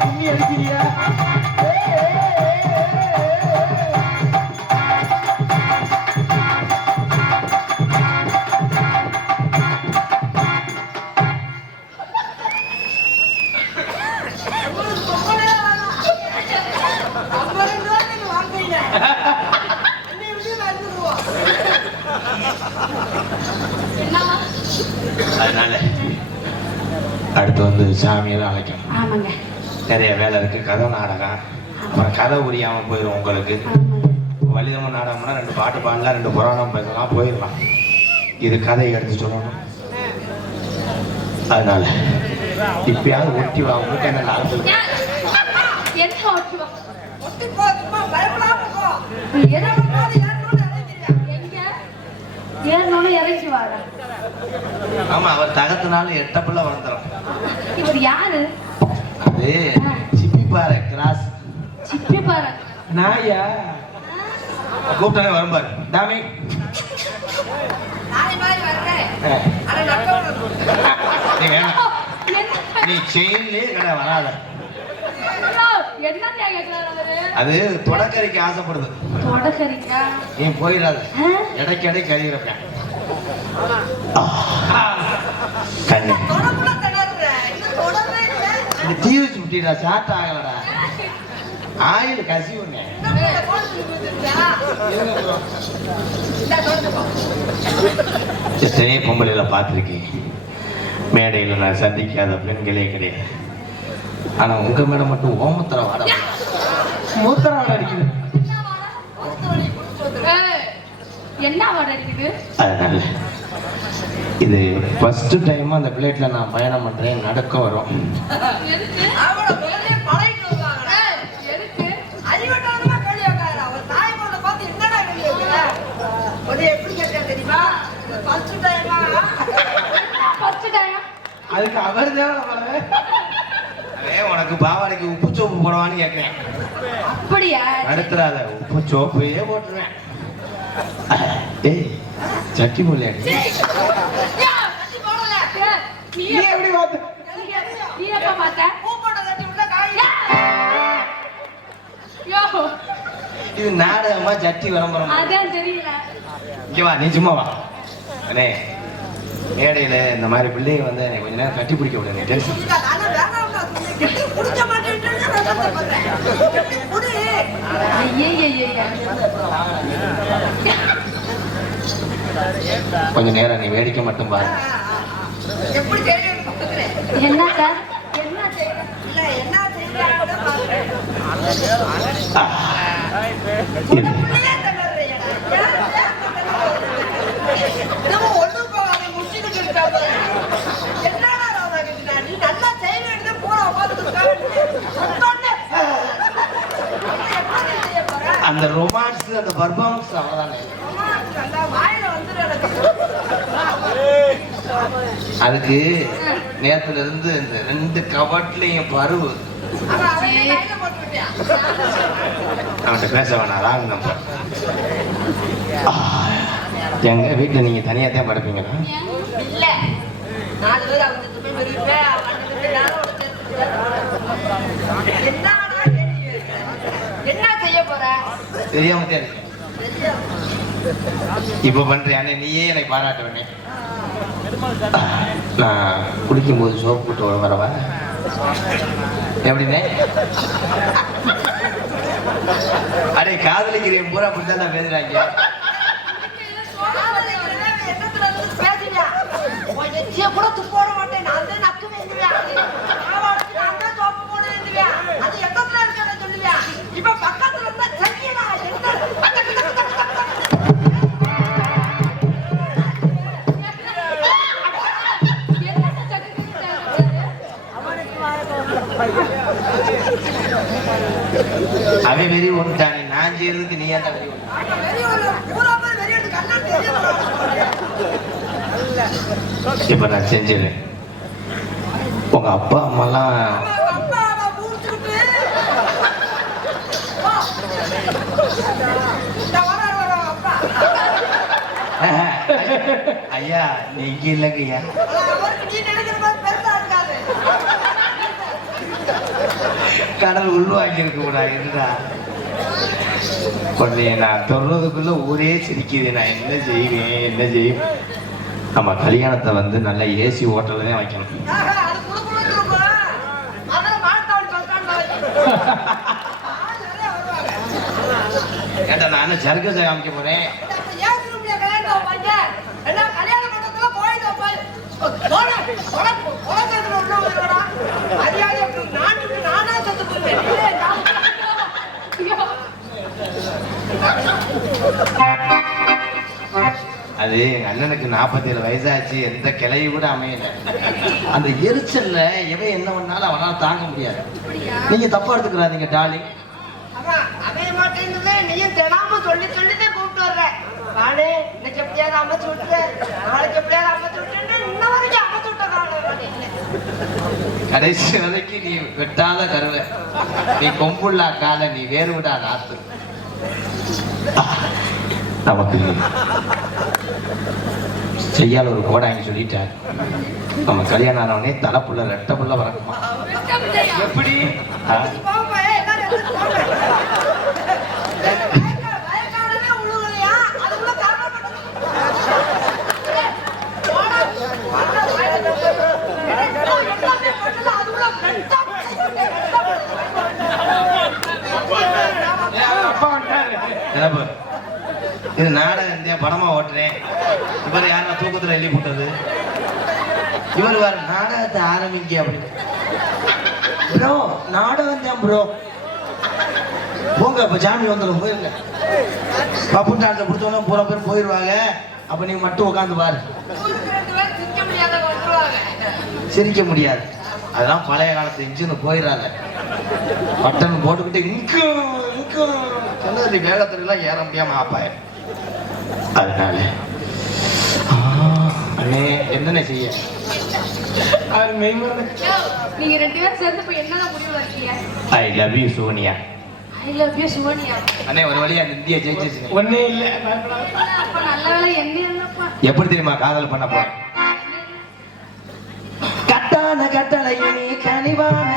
கும்மி அதனால அடுத்து வந்து சாமியெல்லாம் அழைக்கணும். ஆமாங்க. நிறைய வேலை இருக்கு. கதை நாடகம் அப்புறம் கதை புரியாம போயிடும் உங்களுக்கு. வலிதம நாடகம்னா ரெண்டு பாட்டு பாடலாம் ரெண்டு புராணம் பேசலாம் போயிடலாம். இது கதையை எடுத்து சொல்லணும். அதனால இப்பயாவது ஒட்டி வா. உங்களுக்கு என்ன வாடா. ஆமா அவர் தகத்தினாலும் எட்ட பிள்ளை வந்துடும் இவர் யாரு? அது சிப்பி பாறை கிராஸ். சிப்பி பாரு நாயா? கூப்பிட்டாலே வரும் பாரு. டாமி. நீ செயின்லயே கடை வராத. அது தொடக்கறிக்கு ஆசைப்படுது. நீ போயிடாத? இடைக்கு இடைக்கு கழிகிறப்ப. இந்த வச்சு விட்டீடா சாட் ஆகலடா. ஆயில் கசி ஒண்ணு எத்தனையோ பொம்பளையில பார்த்துருக்கீங்க. மேடையில் நான் சந்திக்காத பெண்களே கிடையாது. ஆனா உங்க மேடம் மட்டும் ஓமத்திர வாட. மூத்தராட அடிக்குது. ஏய், என்ன வாடை இருக்குது அதனால இது ஃபர்ஸ்ட் டைம் அந்த பிளேட்ல நான் பயணம் பண்றேன் நடக்க வரும். அதுக்கு அவர். அதே உனக்கு பாவாடைக்கு உப்பு சோப்பு போடவான்னு கேட்கிறேன் அப்படியா? நடத்துறாத உப்பு சோப்பையே போட்டுருவேன். ஏய் சட்டி முள்ளையாடி ஏய், நீ நீ எப்படி பார்த்து நீ எப்ப பார்த்த யோ இது நாடகமா சட்டி விளம்பரம் அதான் தெரியல இங்க வா நீ சும்மா வா அண்ணே மேடையில இந்த மாதிரி பிள்ளைங்க வந்து என்னை கொஞ்ச நேரம் கட்டி பிடிக்க விடுங்க டென்ஷன் ஐயையையைய. கொஞ்ச நேரம் நீ வேடிக்கை மட்டும் பாரு? அந்த ரொமான்ஸ் அந்த பர்ஃபார்மன்ஸ் அவ்வளவுதானே அம்மா, நல்லா வாயில வந்துடும் எனக்கு. அதுக்கு நேத்துல இருந்து இந்த ரெண்டு கபட்லையும் பருவு? அவன்கிட்ட பேச வேணாம் ராங் நம்பர் எங்க வீட்டுல நீங்க தனியா தான் படுப்பீங்களா தெரியும்? என்ன செய்ய போற தெரியாம இப்ப பண்றியானே நீயே என்னை பாராட்டுவனே நான் குளிக்கும் போது சோப்பு போட்டு வரவா? எப்படின்னே அடே காதலிக்கிறேன் பூரா அப்படித்தான் பேசுறாங்க. கூட துப்போட மாட்டேன். நான் நக்கு வேண்டுவியா? அவன் வெறி ஒன்றானே நான் செய்யறதுக்கு நீ ஏன் இப்ப நான் செஞ்சிடறேன். உங்க அப்பா அம்மாலாம் ஐயா நீங்க இல்லைங்க ஐயா அவருக்கு நீ நினைக்கிற மாதிரி பெருசா இருக்காது கடல் உள்வாங்கி இருக்க கூடாது இருந்தா உடனே நான் தொடுறதுக்குள்ள ஊரே சிரிக்குது. நான் என்ன செய்வேன்? என்ன செய்வேன்? நம்ம கல்யாணத்தை வந்து நல்ல ஏசி ஹோட்டல்ல தான் வைக்கணும். ஆஹா, நான் சர்க்கத்தை காமிக்க போறேன்? மரியாதை அது எங்க அண்ணனுக்கு நாற்பத்தேழு வயசாச்சு. எந்த கிளையை கூட அமையல. அந்த எரிச்சல்ல எவன் என்ன பண்ணாலும் அவனால தாங்க முடியாது. நீங்க தப்பா எடுத்துக்கிறாதீங்க டாலி அவன் அமைய மாட்டேங்குது நீயும் தினமும் சொல்லி சொல்லிதான் கூப்பிட்டு வர்ற. இன்னைக்கு எப்படியாவது அமைச்சு விட்டுரு நாளைக்கு எப்படியாவது அமைச்சு விட்டுன்னு இன்ன வரைக்கும் அமைச்சு விட்ட காலம் இல்லை கடைசி வரைக்கும் நீ வெட்டாத கருவ. நீ கொம்புள்ளா கால நீ வேறு விடா நாத்து நமக்கு செய்யால ஒரு கோடாங்கி சொல்லிட்டார். நம்ம கல்யாணம் ஆனவனே தலை புள்ள ரெட்டை புள்ள வரணுமா? எப்படி? இது நாடகம் இருந்தேன் படமா ஓட்டுறேன். இவர் யாரா தூக்கத்துல எழுதி போட்டது? இவர் வேற நாடகத்தை ஆரம்பிங்க அப்படின்னு. ப்ரோ நாடகம் தான் ப்ரோ போங்க இப்ப ஜாமி வந்துடும் போயிருங்க. பப்பு டான்ஸை பிடிச்சவங்க பூரா பேர் போயிடுவாங்க அப்ப நீங்கள் மட்டும் உட்காந்து பாரு. சிரிக்க முடியாது. அதெல்லாம் பழைய காலத்து இன்ஜின் போயிடாத பட்டன் போட்டுக்கிட்டு இங்கும் இங்கும் சொன்னது வேகத்துலாம் ஏற முடியாம ஆப்பாய அதனால ஆ, அண்ணே என்னென்ன செய்ய நீங்க ரெண்டு பேரும் சேர்ந்து போய் என்னதான் முடிவு வரீங்க I love you Sonia I love you Shivaniya அண்ணே ஒரு வழியா இந்தியா ஜெயிச்சிருச்சு ஒன்னே இல்ல நல்ல வேலை என்ன இல்லப்பா எப்படி தெரியுமா காதல் பண்ண போறேன் கட்டான கட்டளையை நீ கனிவான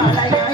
எனது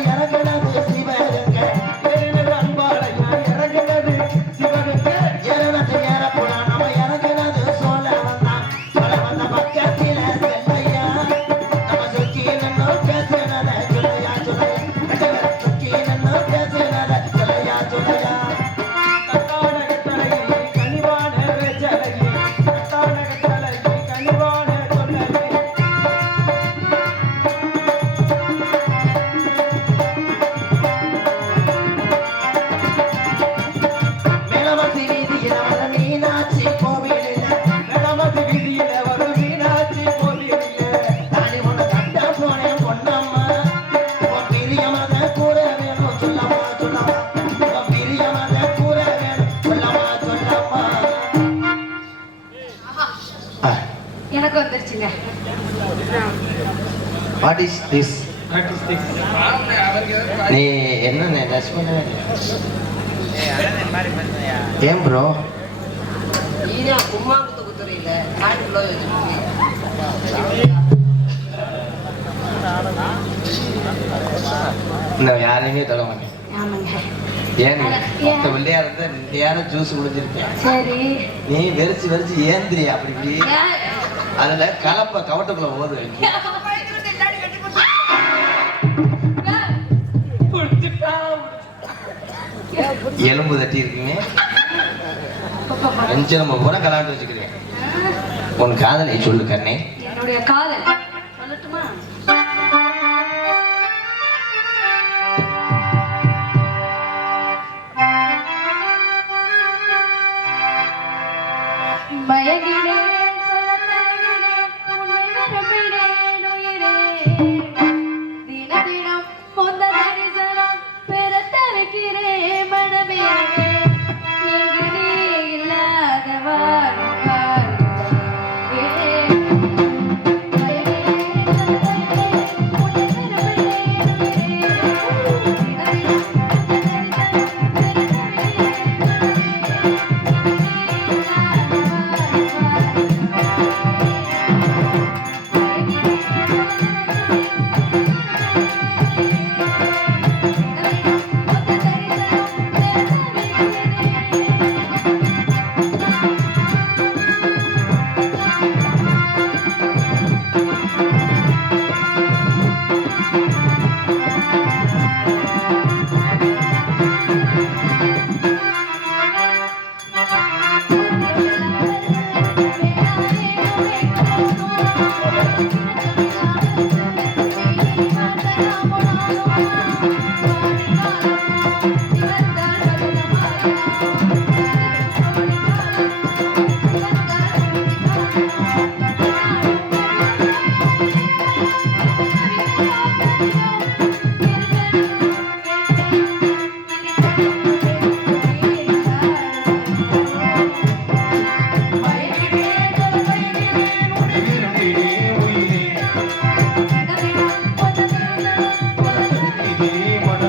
எனக்கு வந்துருச்சுங்க. வாட் இஸ் திஸ் நீ என்ன லட்சுமி ஏன் ப்ரோ இன்னும் யாரையுமே தொட வெள்ளையா இருந்தா யாரும் ஜூஸ் குடிஞ்சிருக்கேன் சரி. நீ வெறிச்சு வெறிச்சு ஏந்திரி அப்படி இப்படி. அதுல கலப்ப கவட்டுக்குள்ள குடிச்சிட்டான். எலும்பு தட்டி இருக்கீங்க. நெஞ்சு நம்ம பூரா வச்சுக்கிறேன் உன் காதலை சொல்லு கண்ணே. என்னுடைய காதல்.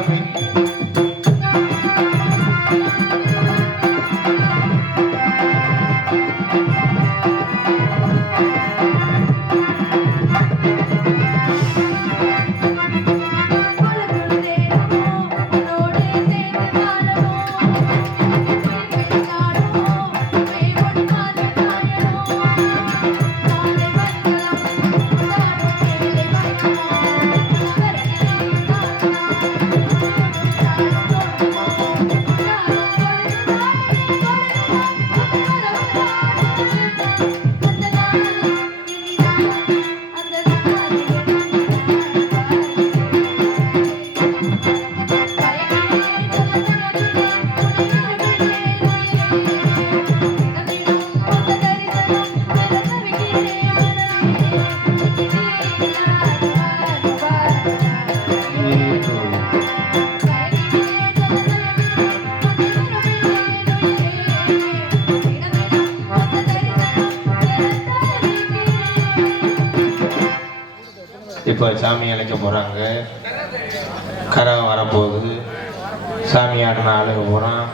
இப்போ சாமி அழைக்க போறாங்க. கரகம் வரப்போகுது. சாமி ஆடின ஆளுங்க போகிறான்